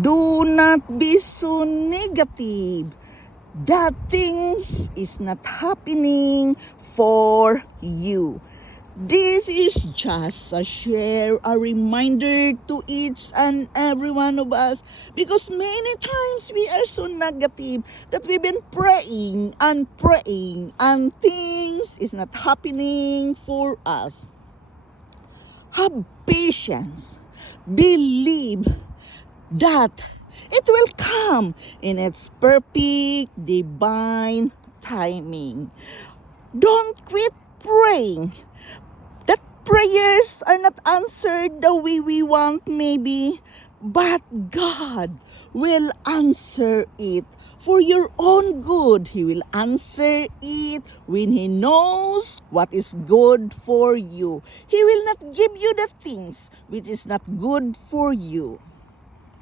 Do not be so negative. That things is not happening for you. This is just a share, a reminder to each and every one of us, because many times we are so negative that we've been praying and things is not happening for us. Have patience. Believe that it will come in its perfect divine timing. Don't quit praying. That prayers are not answered the way we want maybe, but God will answer it for your own good. He will answer it when He knows what is good for you. He will not give you the things which is not good for you.